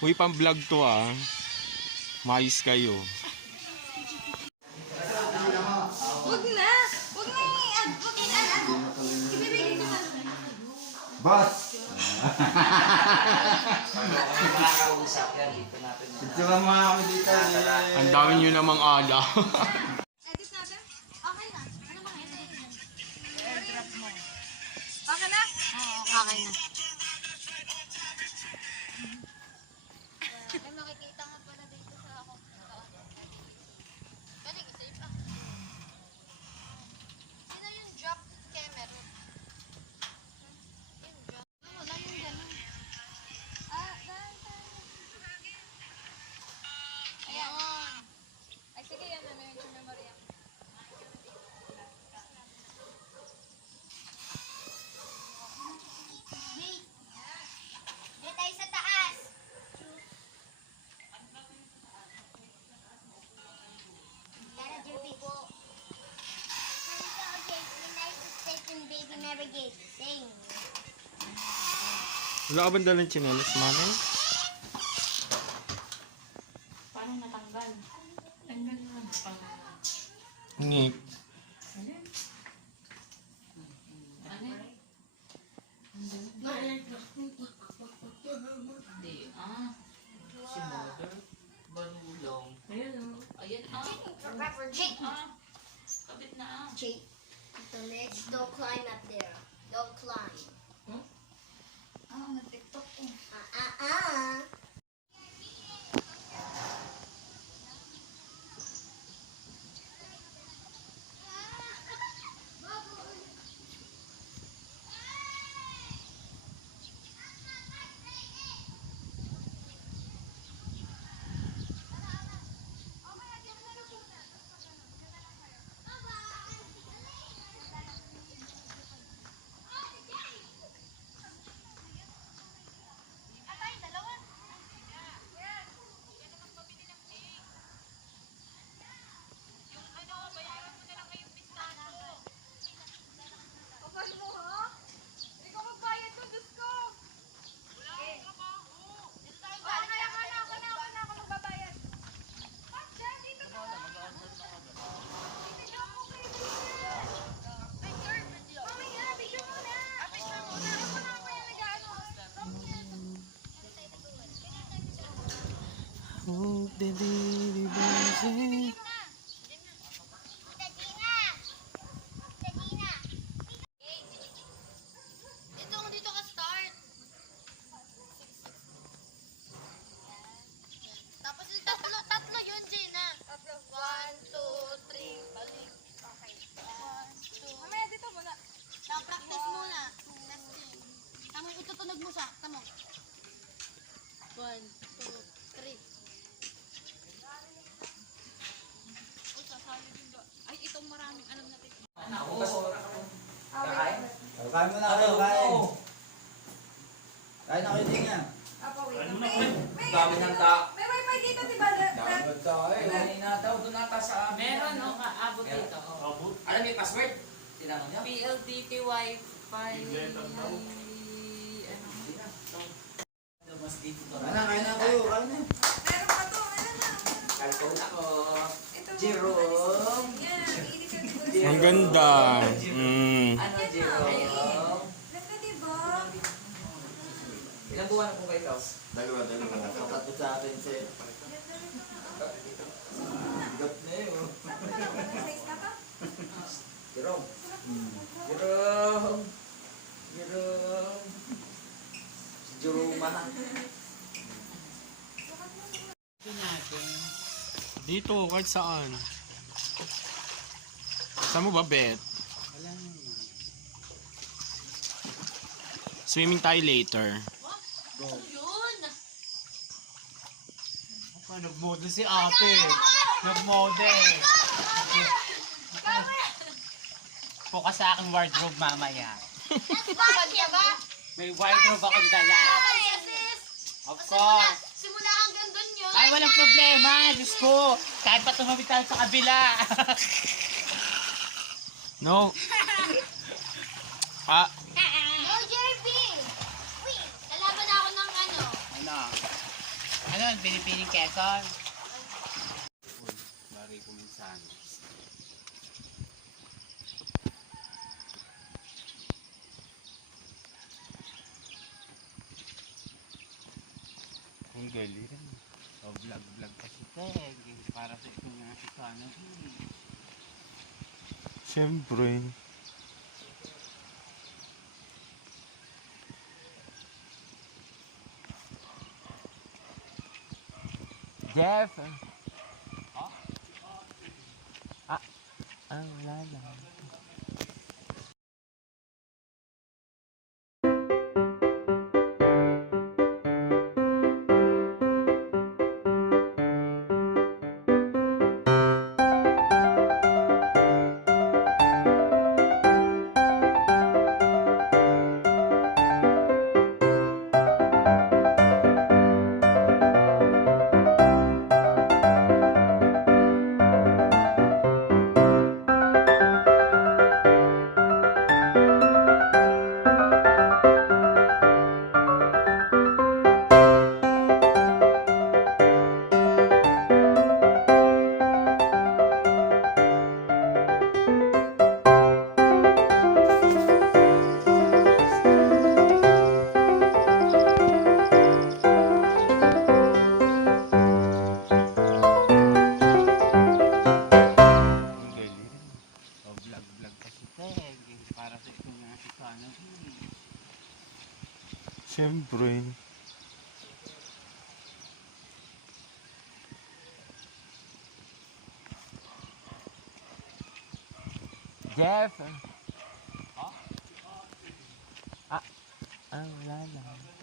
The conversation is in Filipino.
Uy, pang vlog to ah. Mais kayo. Wag na! Wag na i-add! Wag i-add! Ibibigay ko na. Boss! Makakausap yan dito natin. Ito lang mga kami dito. Ang dami nyo namang ala. Edit natin? Okay na. Ano bang edit? I-airdrop mo. Okay na? Oo, okay na. May makikita nga pala dito sa ako. Galing, save ah. Sino yung drop camera? Yung drop? Wala yung gano'n. Dahan. Ayan. Ay, sige yan na. May memory yan. Dito tayo sa taas. Tara, Jerby po. United States and baby never gave. Sing. Wala ka ba dalang tsinelas, mami? Parang natanggal. Tanggal na. Nick. Hindi. Si mother. Banulong. Ayan o. Ayan Jake. Kabit na Jake. So next, don't climb up there. Don't climb. Nag-tiktok ko. Dito ka start. Tapos tatlo yun, Gina. Tatlo. 1, 2, 3, balik. Okay. 1, 2. Mamaya dito muna. Practice muna. Testing. Tamang itutunog mo siya. Tamang. 1, 2, 3. O, sasali din ba? Ay, itong maraming alam natin. Kakain? Kain mo na kayo, kain. Kain na kayo din yan. Dami ng tao. May wifi dito, di ba? Dami ba tayo? Kanina daw, doon ata sa amin. Meron o. Kaabot dito. Alam mo yung password? Tinanong niya? PLDT Wi-Fi. Mas dito to. Kain na kayo, kain na. Meron pa to. Ano na? Kalkon ako. Ito. Jerome. Yan. Iinit ka dito. Ang ganda. Ano, Jerome? Ganda, di ba? Ilang buwan na po ba ikaw? Dalawa. Nakatatlo sa atin si... Got na yun. Size ka pa? Jerome. Jerome. Jerome. Si Jerome na. Dito, kahit saan. Saan mo ba, Bet? Swimming tayo later. Yun! Nag-model si ate. Nag-model. Bukas sa aking wardrobe mamaya. Bakit ka ba? May wardrobe akong dala. Of course. Simula hanggang dun yun. Ay, walang problema. Diyos ko. Kahit pa tumawid tayo sa kabila. No. Ah, No, Jerby! Wait, lalaban ako ng ano. Ano? Ano, Pinipining Quezon. Bari ko minsan. Ang galing. O, vlog kasi ito eh. Para sa itong ito, ano eh. Siyempre. Jeff! Wala lang. Ang galing. O, vlog kasi ito eh. Para sa itong ito, ano eh. Siyempre. Jeff! Wala lang.